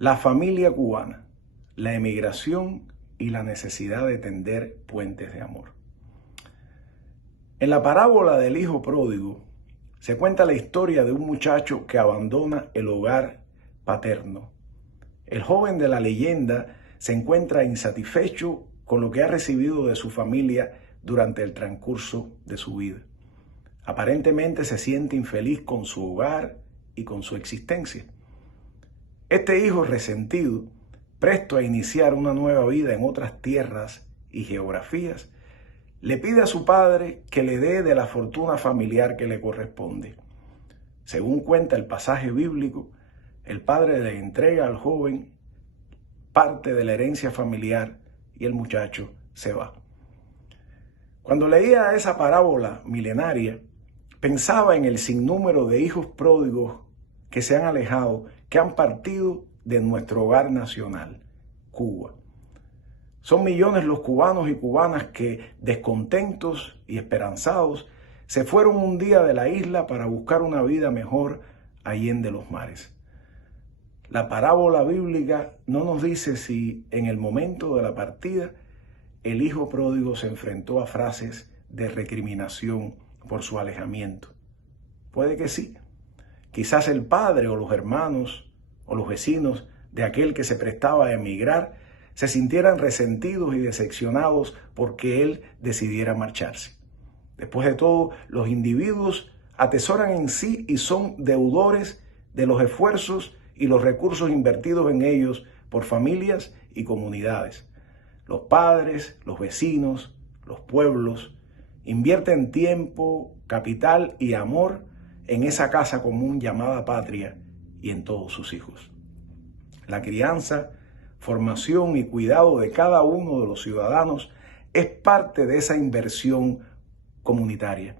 La familia cubana, la emigración y la necesidad de tender puentes de amor. En la parábola del hijo pródigo se cuenta la historia de un muchacho que abandona el hogar paterno. El joven de la leyenda se encuentra insatisfecho con lo que ha recibido de su familia durante el transcurso de su vida. Aparentemente se siente infeliz con su hogar y con su existencia. Este hijo resentido, presto a iniciar una nueva vida en otras tierras y geografías, le pide a su padre que le dé de la fortuna familiar que le corresponde. Según cuenta el pasaje bíblico, el padre le entrega al joven parte de la herencia familiar y el muchacho se va. Cuando leía esa parábola milenaria, pensaba en el sinnúmero de hijos pródigos que se han alejado, que han partido de nuestro hogar nacional, Cuba. Son millones los cubanos y cubanas que, descontentos y esperanzados, se fueron un día de la isla para buscar una vida mejor allende los mares. La parábola bíblica no nos dice si en el momento de la partida el hijo pródigo se enfrentó a frases de recriminación por su alejamiento. Puede que sí. Quizás el padre o los hermanos o los vecinos de aquel que se prestaba a emigrar se sintieran resentidos y decepcionados porque él decidiera marcharse. Después de todo, los individuos atesoran en sí y son deudores de los esfuerzos y los recursos invertidos en ellos por familias y comunidades. Los padres, los vecinos, los pueblos invierten tiempo, capital y amor en esa casa común llamada patria y en todos sus hijos. La crianza, formación y cuidado de cada uno de los ciudadanos es parte de esa inversión comunitaria.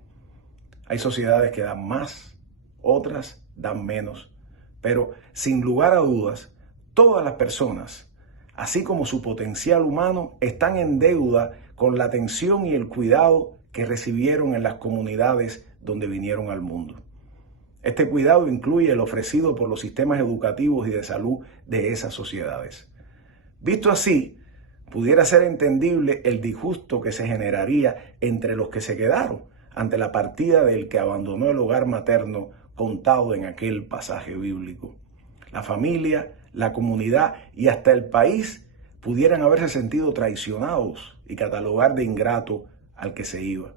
Hay sociedades que dan más, otras dan menos, pero sin lugar a dudas, todas las personas, así como su potencial humano, están en deuda con la atención y el cuidado que recibieron en las comunidades donde vinieron al mundo. Este cuidado incluye el ofrecido por los sistemas educativos y de salud de esas sociedades. Visto así, pudiera ser entendible el disgusto que se generaría entre los que se quedaron ante la partida del que abandonó el hogar materno contado en aquel pasaje bíblico. La familia, la comunidad y hasta el país pudieran haberse sentido traicionados y catalogar de ingrato al que se iba.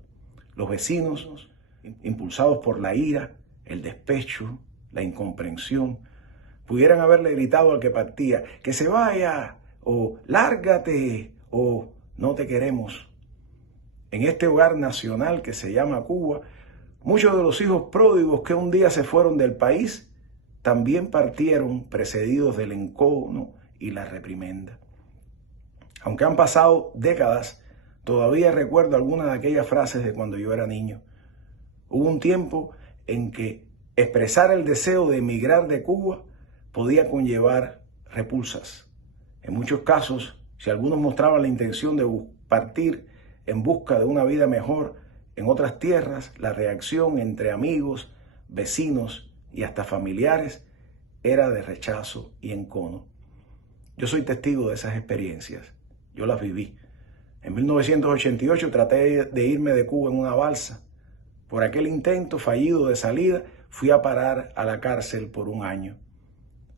Los vecinos, impulsados por la ira, el despecho, la incomprensión, pudieran haberle gritado al que partía, que se vaya, o lárgate, o no te queremos. En este hogar nacional que se llama Cuba, muchos de los hijos pródigos que un día se fueron del país, también partieron precedidos del encono y la reprimenda. Aunque han pasado décadas, todavía recuerdo algunas de aquellas frases de cuando yo era niño. Hubo un tiempo en que expresar el deseo de emigrar de Cuba podía conllevar repulsas. En muchos casos, si algunos mostraban la intención de partir en busca de una vida mejor en otras tierras, la reacción entre amigos, vecinos y hasta familiares era de rechazo y encono. Yo soy testigo de esas experiencias. Yo las viví. En 1988 traté de irme de Cuba en una balsa. Por aquel intento fallido de salida, fui a parar a la cárcel por un año.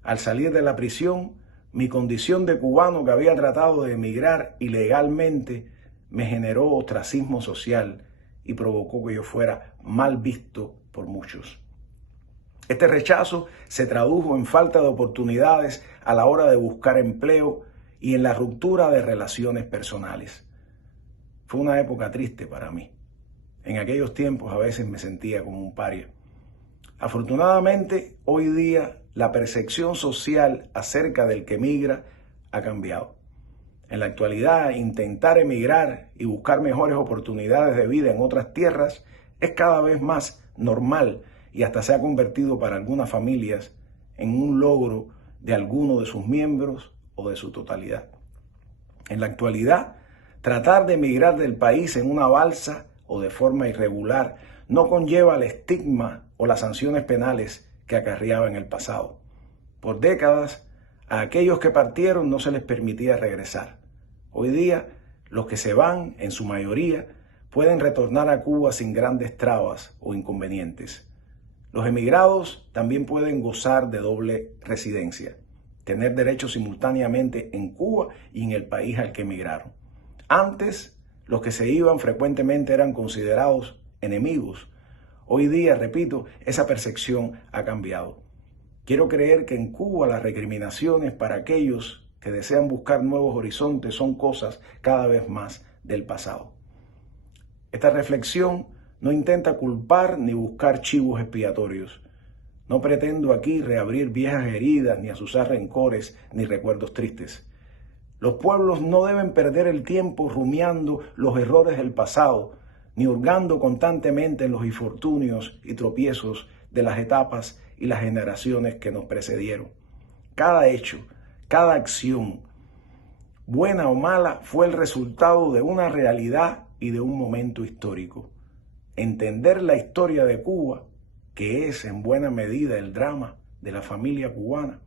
Al salir de la prisión, mi condición de cubano que había tratado de emigrar ilegalmente me generó ostracismo social y provocó que yo fuera mal visto por muchos. Este rechazo se tradujo en falta de oportunidades a la hora de buscar empleo y en la ruptura de relaciones personales. Fue una época triste para mí. En aquellos tiempos a veces me sentía como un paria. Afortunadamente, hoy día la percepción social acerca del que emigra ha cambiado. En la actualidad, intentar emigrar y buscar mejores oportunidades de vida en otras tierras es cada vez más normal y hasta se ha convertido para algunas familias en un logro de alguno de sus miembros o de su totalidad. En la actualidad, tratar de emigrar del país en una balsa o de forma irregular no conlleva el estigma o las sanciones penales que acarreaba en el pasado. Por décadas A aquellos que partieron no se les permitía regresar. Hoy día, los que se van, en su mayoría, pueden retornar a Cuba sin grandes trabas o inconvenientes. Los emigrados también pueden gozar de doble residencia, tener derechos simultáneamente en Cuba y en el país al que emigraron. Antes, los que se iban frecuentemente eran considerados enemigos. Hoy día, repito, esa percepción ha cambiado. Quiero creer que en Cuba las recriminaciones para aquellos que desean buscar nuevos horizontes son cosas cada vez más del pasado. Esta reflexión no intenta culpar ni buscar chivos expiatorios. No pretendo aquí reabrir viejas heridas, ni azuzar rencores, ni recuerdos tristes. Los pueblos no deben perder el tiempo rumiando los errores del pasado, ni hurgando constantemente en los infortunios y tropiezos de las etapas y las generaciones que nos precedieron. Cada hecho, cada acción, buena o mala, fue el resultado de una realidad y de un momento histórico. Entender la historia de Cuba, que es en buena medida el drama de la familia cubana,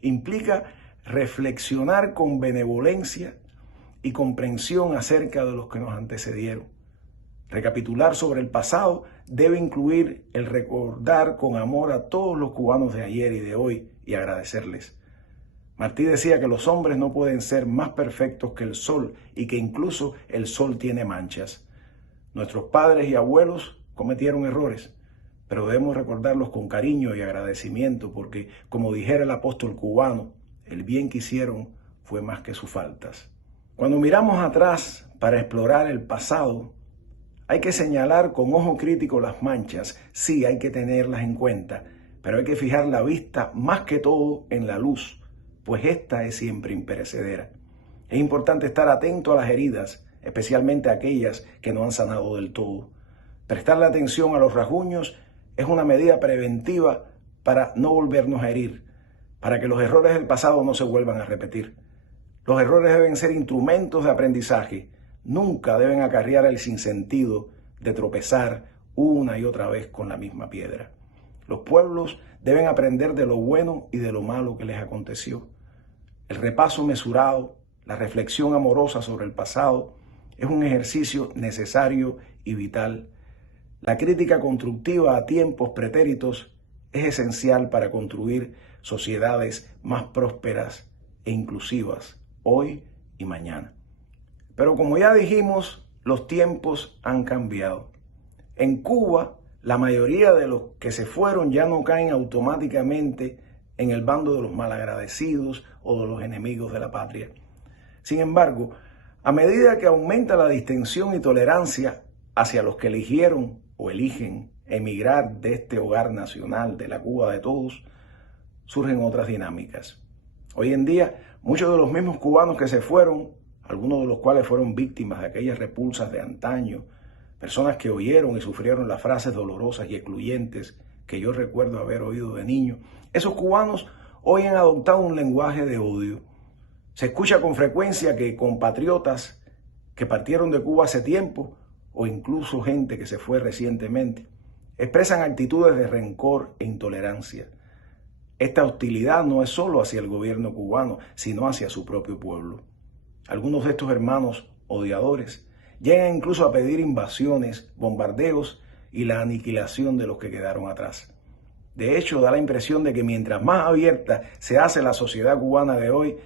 implica reflexionar con benevolencia y comprensión acerca de los que nos antecedieron. Recapitular sobre el pasado debe incluir el recordar con amor a todos los cubanos de ayer y de hoy y agradecerles. Martí decía que los hombres no pueden ser más perfectos que el sol y que incluso el sol tiene manchas. Nuestros padres y abuelos cometieron errores, pero debemos recordarlos con cariño y agradecimiento porque, como dijera el apóstol cubano, el bien que hicieron fue más que sus faltas. Cuando miramos atrás para explorar el pasado, hay que señalar con ojo crítico las manchas. Sí, hay que tenerlas en cuenta, pero hay que fijar la vista más que todo en la luz, pues esta es siempre imperecedera. Es importante estar atento a las heridas, especialmente aquellas que no han sanado del todo. Prestarle atención a los rasguños es una medida preventiva para no volvernos a herir, para que los errores del pasado no se vuelvan a repetir. Los errores deben ser instrumentos de aprendizaje, nunca deben acarrear el sinsentido de tropezar una y otra vez con la misma piedra. Los pueblos deben aprender de lo bueno y de lo malo que les aconteció. El repaso mesurado, la reflexión amorosa sobre el pasado, es un ejercicio necesario y vital. La crítica constructiva a tiempos pretéritos es esencial para construir sociedades más prósperas e inclusivas hoy y mañana. Pero como ya dijimos, los tiempos han cambiado. En Cuba, la mayoría de los que se fueron ya no caen automáticamente en el bando de los malagradecidos o de los enemigos de la patria. Sin embargo, a medida que aumenta la distensión y tolerancia hacia los que eligieron o eligen emigrar de este hogar nacional, de la Cuba de todos, surgen otras dinámicas. Hoy en día, muchos de los mismos cubanos que se fueron, algunos de los cuales fueron víctimas de aquellas repulsas de antaño, personas que oyeron y sufrieron las frases dolorosas y excluyentes que yo recuerdo haber oído de niño, esos cubanos hoy han adoptado un lenguaje de odio. Se escucha con frecuencia que compatriotas que partieron de Cuba hace tiempo, o incluso gente que se fue recientemente, expresan actitudes de rencor e intolerancia. Esta hostilidad no es solo hacia el gobierno cubano, sino hacia su propio pueblo. Algunos de estos hermanos odiadores llegan incluso a pedir invasiones, bombardeos y la aniquilación de los que quedaron atrás. De hecho, da la impresión de que mientras más abierta se hace la sociedad cubana de hoy,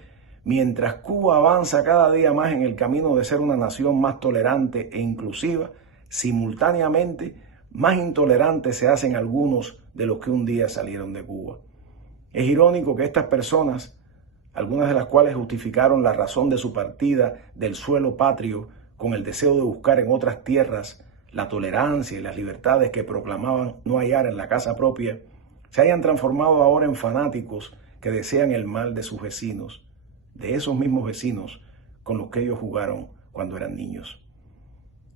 mientras Cuba avanza cada día más en el camino de ser una nación más tolerante e inclusiva, simultáneamente más intolerantes se hacen algunos de los que un día salieron de Cuba. Es irónico que estas personas, algunas de las cuales justificaron la razón de su partida del suelo patrio con el deseo de buscar en otras tierras la tolerancia y las libertades que proclamaban no hallar en la casa propia, se hayan transformado ahora en fanáticos que desean el mal de sus vecinos, de esos mismos vecinos con los que ellos jugaron cuando eran niños.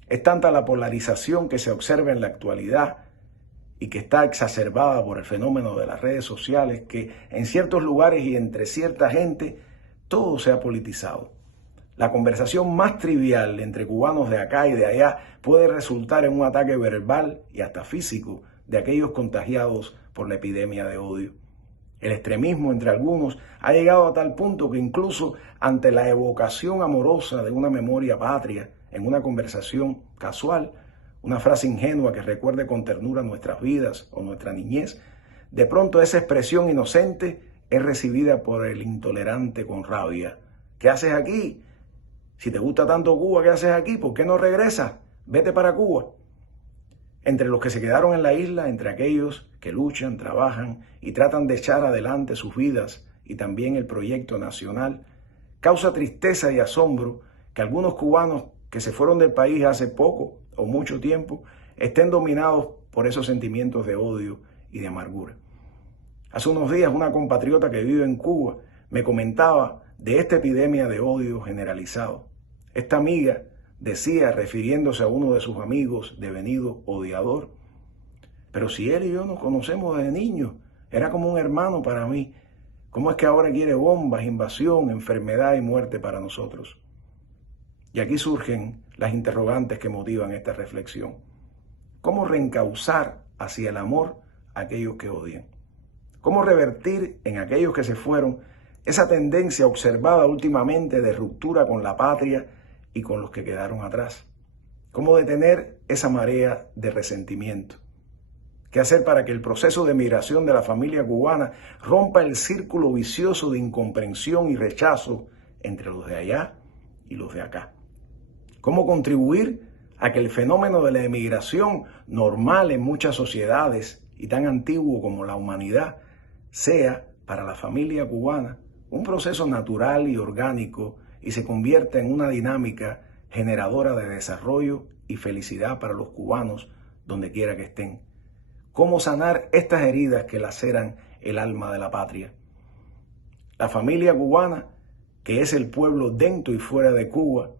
Es tanta la polarización que se observa en la actualidad y que está exacerbada por el fenómeno de las redes sociales que en ciertos lugares y entre cierta gente todo se ha politizado. La conversación más trivial entre cubanos de acá y de allá puede resultar en un ataque verbal y hasta físico de aquellos contagiados por la epidemia de odio. El extremismo entre algunos ha llegado a tal punto que incluso ante la evocación amorosa de una memoria patria, en una conversación casual, una frase ingenua que recuerde con ternura nuestras vidas o nuestra niñez, de pronto esa expresión inocente es recibida por el intolerante con rabia. ¿Qué haces aquí? Si te gusta tanto Cuba, ¿qué haces aquí? ¿Por qué no regresas? Vete para Cuba. Entre los que se quedaron en la isla, entre aquellos que luchan, trabajan y tratan de echar adelante sus vidas y también el proyecto nacional, causa tristeza y asombro que algunos cubanos que se fueron del país hace poco o mucho tiempo estén dominados por esos sentimientos de odio y de amargura. Hace unos días una compatriota que vive en Cuba me comentaba de esta epidemia de odio generalizado. Esta amiga decía, refiriéndose a uno de sus amigos devenido odiador: pero si él y yo nos conocemos desde niños, era como un hermano para mí. ¿Cómo es que ahora quiere bombas, invasión, enfermedad y muerte para nosotros? Y aquí surgen las interrogantes que motivan esta reflexión. ¿Cómo reencauzar hacia el amor a aquellos que odian? ¿Cómo revertir en aquellos que se fueron esa tendencia observada últimamente de ruptura con la patria y con los que quedaron atrás? ¿Cómo detener esa marea de resentimiento? ¿Qué hacer para que el proceso de migración de la familia cubana rompa el círculo vicioso de incomprensión y rechazo entre los de allá y los de acá? ¿Cómo contribuir a que el fenómeno de la emigración, normal en muchas sociedades y tan antiguo como la humanidad, sea para la familia cubana un proceso natural y orgánico y se convierta en una dinámica generadora de desarrollo y felicidad para los cubanos donde quiera que estén? ¿Cómo sanar estas heridas que laceran el alma de la patria? La familia cubana, que es el pueblo dentro y fuera de Cuba,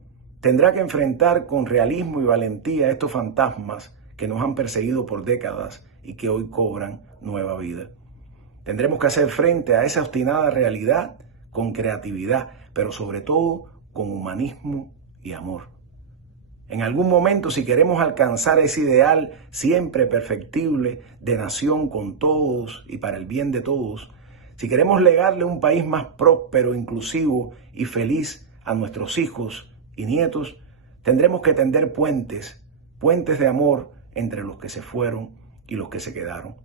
tendrá que enfrentar con realismo y valentía estos fantasmas que nos han perseguido por décadas y que hoy cobran nueva vida. Tendremos que hacer frente a esa obstinada realidad con creatividad, pero sobre todo con humanismo y amor. En algún momento, si queremos alcanzar ese ideal siempre perfectible de nación con todos y para el bien de todos, si queremos legarle un país más próspero, inclusivo y feliz a nuestros hijos y nietos, tendremos que tender puentes de amor entre los que se fueron y los que se quedaron.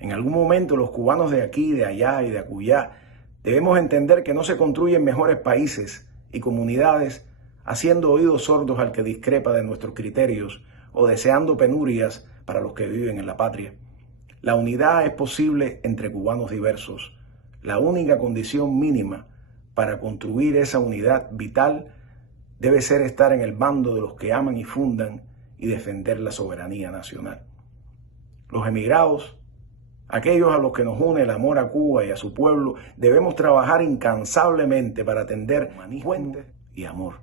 En algún momento los cubanos de aquí, de allá y de acullá debemos entender que no se construyen mejores países y comunidades haciendo oídos sordos al que discrepa de nuestros criterios o deseando penurias para los que viven en la patria. La unidad es posible entre cubanos diversos. La única condición mínima para construir esa unidad vital debe ser estar en el bando de los que aman y fundan y defender la soberanía nacional. Los emigrados, aquellos a los que nos une el amor a Cuba y a su pueblo, debemos trabajar incansablemente para tender puentes y amor.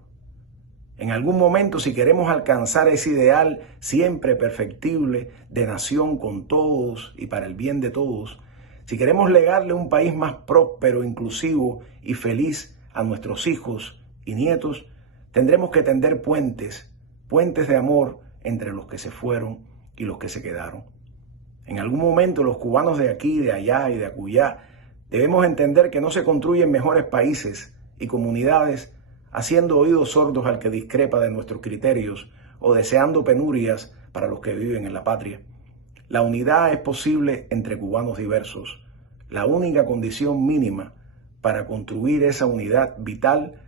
En algún momento, si queremos alcanzar ese ideal siempre perfectible de nación con todos y para el bien de todos, si queremos legarle un país más próspero, inclusivo y feliz a nuestros hijos y nietos, tendremos que tender puentes de amor entre los que se fueron y los que se quedaron. En algún momento los cubanos de aquí, de allá y de acullá debemos entender que no se construyen mejores países y comunidades haciendo oídos sordos al que discrepa de nuestros criterios o deseando penurias para los que viven en la patria. La unidad es posible entre cubanos diversos. La única condición mínima para construir esa unidad vital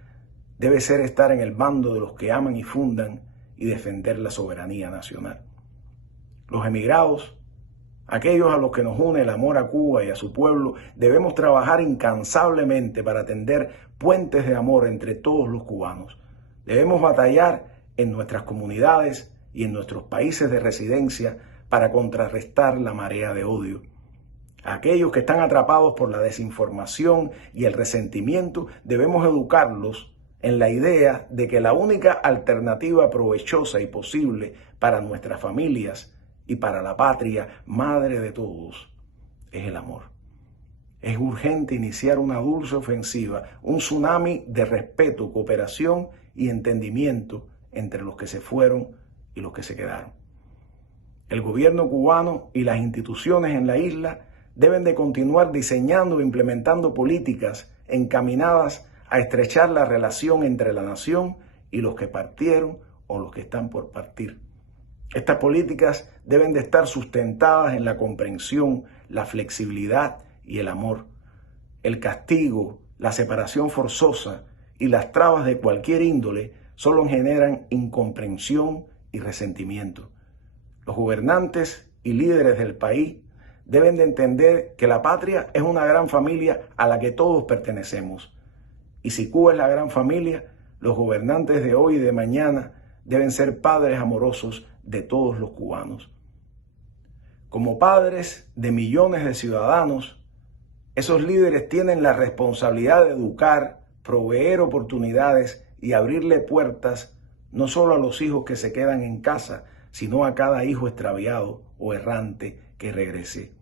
debe ser estar en el bando de los que aman y fundan y defender la soberanía nacional. Los emigrados, aquellos a los que nos une el amor a Cuba y a su pueblo, debemos trabajar incansablemente para tender puentes de amor entre todos los cubanos. Debemos batallar en nuestras comunidades y en nuestros países de residencia para contrarrestar la marea de odio. A aquellos que están atrapados por la desinformación y el resentimiento, debemos educarlos en la idea de que la única alternativa provechosa y posible para nuestras familias y para la patria, madre de todos, es el amor. Es urgente iniciar una dulce ofensiva, un tsunami de respeto, cooperación y entendimiento entre los que se fueron y los que se quedaron. El gobierno cubano y las instituciones en la isla deben de continuar diseñando e implementando políticas encaminadas a estrechar la relación entre la nación y los que partieron o los que están por partir. Estas políticas deben de estar sustentadas en la comprensión, la flexibilidad y el amor. El castigo, la separación forzosa y las trabas de cualquier índole solo generan incomprensión y resentimiento. Los gobernantes y líderes del país deben de entender que la patria es una gran familia a la que todos pertenecemos. Y si Cuba es la gran familia, los gobernantes de hoy y de mañana deben ser padres amorosos de todos los cubanos. Como padres de millones de ciudadanos, esos líderes tienen la responsabilidad de educar, proveer oportunidades y abrirle puertas no solo a los hijos que se quedan en casa, sino a cada hijo extraviado o errante que regrese.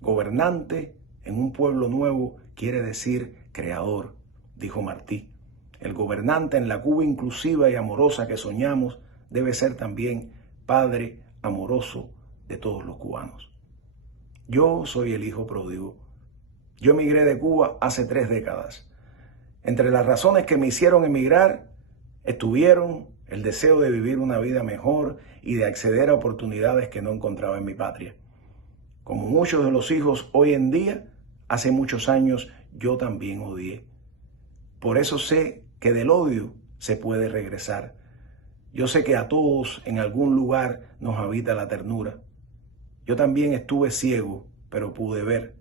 Gobernante en un pueblo nuevo quiere decir creador, dijo Martí. El gobernante en la Cuba inclusiva y amorosa que soñamos debe ser también padre amoroso de todos los cubanos. Yo soy el hijo pródigo. Yo emigré de Cuba hace 3 décadas. Entre las razones que me hicieron emigrar estuvieron el deseo de vivir una vida mejor y de acceder a oportunidades que no encontraba en mi patria. Como muchos de los hijos hoy en día, hace muchos años yo también odié. Por eso sé que del odio se puede regresar. Yo sé que a todos en algún lugar nos habita la ternura. Yo también estuve ciego, pero pude ver.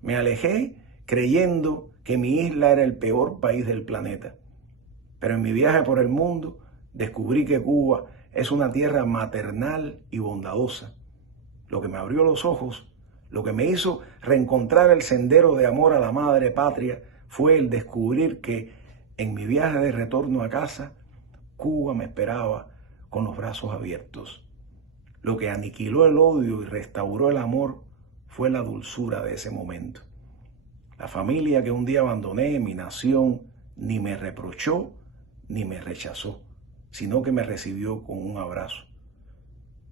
Me alejé creyendo que mi isla era el peor país del planeta. Pero en mi viaje por el mundo descubrí que Cuba es una tierra maternal y bondadosa. Lo que me abrió los ojos, lo que me hizo reencontrar el sendero de amor a la madre patria, fue el descubrir que en mi viaje de retorno a casa, Cuba me esperaba con los brazos abiertos. Lo que aniquiló el odio y restauró el amor fue la dulzura de ese momento. La familia que un día abandoné, mi nación, ni me reprochó ni me rechazó, sino que me recibió con un abrazo.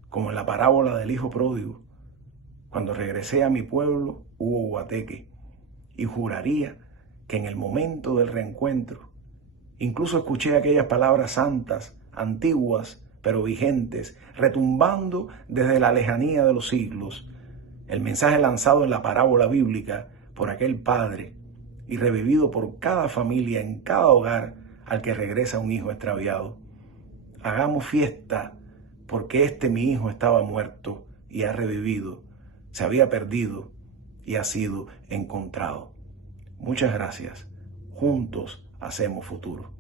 Como en la parábola del hijo pródigo, cuando regresé a mi pueblo hubo guateque, y juraría que en el momento del reencuentro, incluso escuché aquellas palabras santas, antiguas, pero vigentes, retumbando desde la lejanía de los siglos, el mensaje lanzado en la parábola bíblica por aquel padre y revivido por cada familia en cada hogar al que regresa un hijo extraviado. Hagamos fiesta porque mi hijo estaba muerto y ha revivido, se había perdido y ha sido encontrado. Muchas gracias. Juntos hacemos futuro.